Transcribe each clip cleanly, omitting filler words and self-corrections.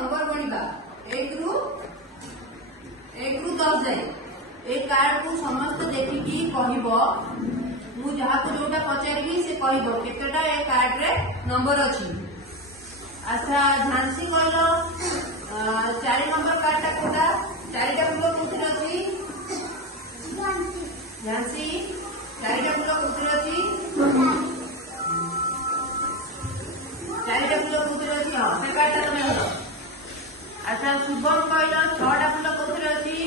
Number गणिबा 1 रु 10 जाए ए card को समस्त देखिकी कहबो मु जहा को जोटा पचारिबी से कहबो केतेटा ए कार्ड रे नंबर अछि। अच्छा झांसी कहलो 4 नंबर कार्ड टा कोटा 4टा फुल कोथि अछि झांसी 4टा फुल कोथि अछि 4टा फुल कोथि अछि हां से कार्ड टा तमे हलो। अच्छा शुभम कहलो 6टा फुल कोथि अछि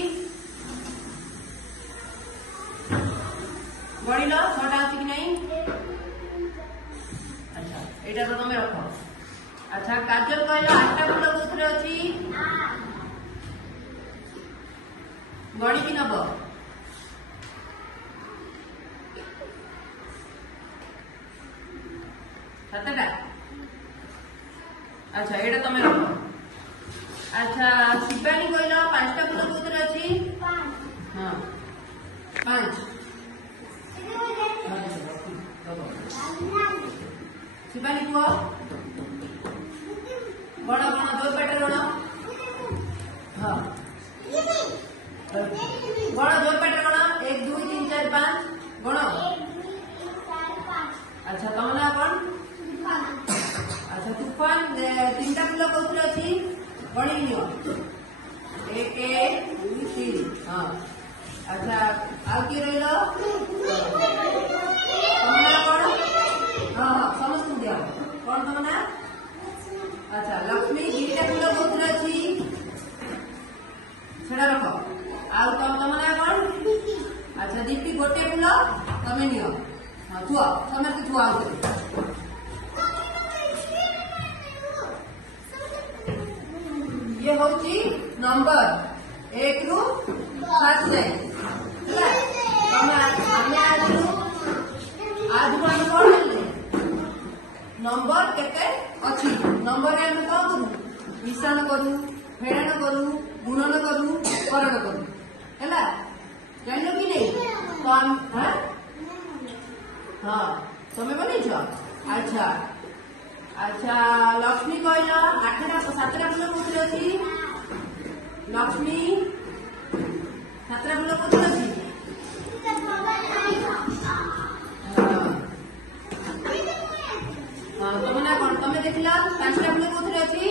गणिल 6टा अछि कि नहीं। अच्छा एटा तो तमे रखो। अच्छा काजल कहलो 8टा फुल कोथि अछि गणी कि नब 7टा। अच्छा एटा तमे रखो। अच्छा शिवानी कहलो 5टा फुल कोथि अछि 5 हां 5 शिवानी को बड़ा बड़ा दो पेटे बड़ा हाँ बड़ा दो पेटे बड़ा 1 2 3 4 5 बड़ा। अच्छा तुम ना कौन अच्छा तूफान 3टा फुल कोथि अछि गणी लियो 1 1 2 3 हां। अच्छा आ की रहलो तुमना कौन हां हां समझ दिया कौन तुमना। अच्छा लक्ष्मी 2टा फुल कोथि अछि छडा रखो आ तुमना कौन। अच्छा दीप्ति गोटे फुल तमे नियो हां थुआ समस्त थुआ ये होची नंबर 1 रु 7 जाए ହେଲା तमे आमे आज को हम कोन नंबर केते अछि नंबर रे हम कोन करू मिश्रण करू फेड़न करू गुणन करू करण करू हैला जानिलो कि नहीं कौन हां हां तमे बनै छ। अच्छा अच्छा लक्ष्मी कहलो 8टा 7टा फुल कोथि अछि लक्ष्मी 7टा फुल कोथि अछि हां तमे ना कोन तमे देखला 5टा फुल कोथि अछि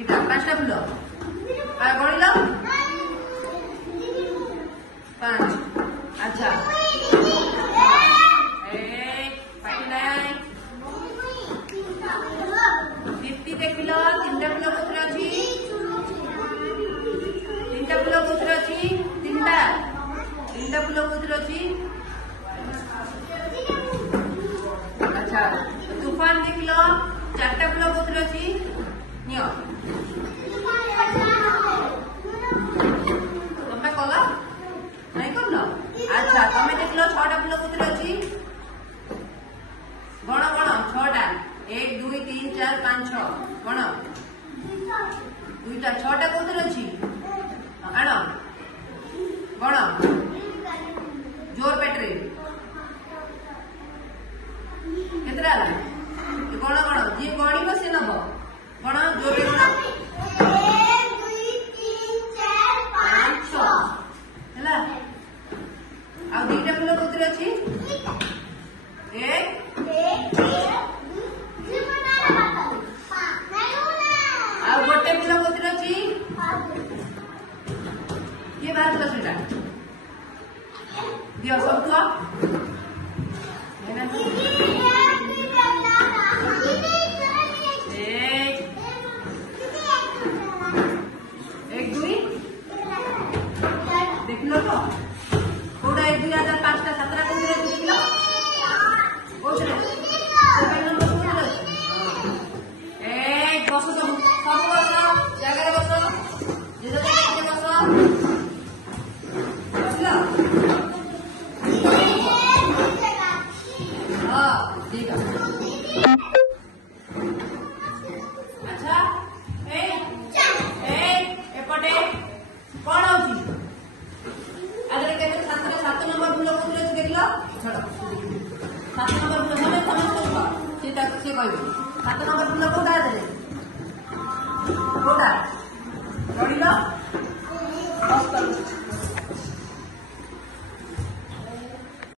इटा 5टा फुल आ गणिलो 5। अच्छा दीप्ति देखिल 3टा फुल कोथि अछि 3टा फुल कोथि अछि 3टा फुल कोथि अछि। अच्छा तूफान देखिल 4टा फुल कोथि अछि नियो तमे कला नहीं करलो। अच्छा तमे देखिल 6टा फुल कोथि अछि गण गण 6टा 1 2 3 4 5 6 गण 2टा 6टा कोथि अछि आण गण जोर पेटरे केतरा गण गण जे गणिब से नब गण जोर गण 1 2 3 4 5 6 हैला आ 2टा फुल कोथि अछि 1 आ गोटे फुल कोथि अछि ये बात तो सेटा दियो सब तो हैना 1 2 देखलो तो कोडा 1 2 हजार 5टा 17 कोथि अछि देखलो कोथि बस सब जगह बस बस हाँ ठीक है। अच्छा एपटे कौन होची आदरे केते 7 नंबर फुल कोथि अछि देखलो छड़ 7 नंबर फुल हमें समझ से कहबे 7 नंबर फुल कोडा दे ଗୋଟା ଗଣିଲ 10 ତଳକୁ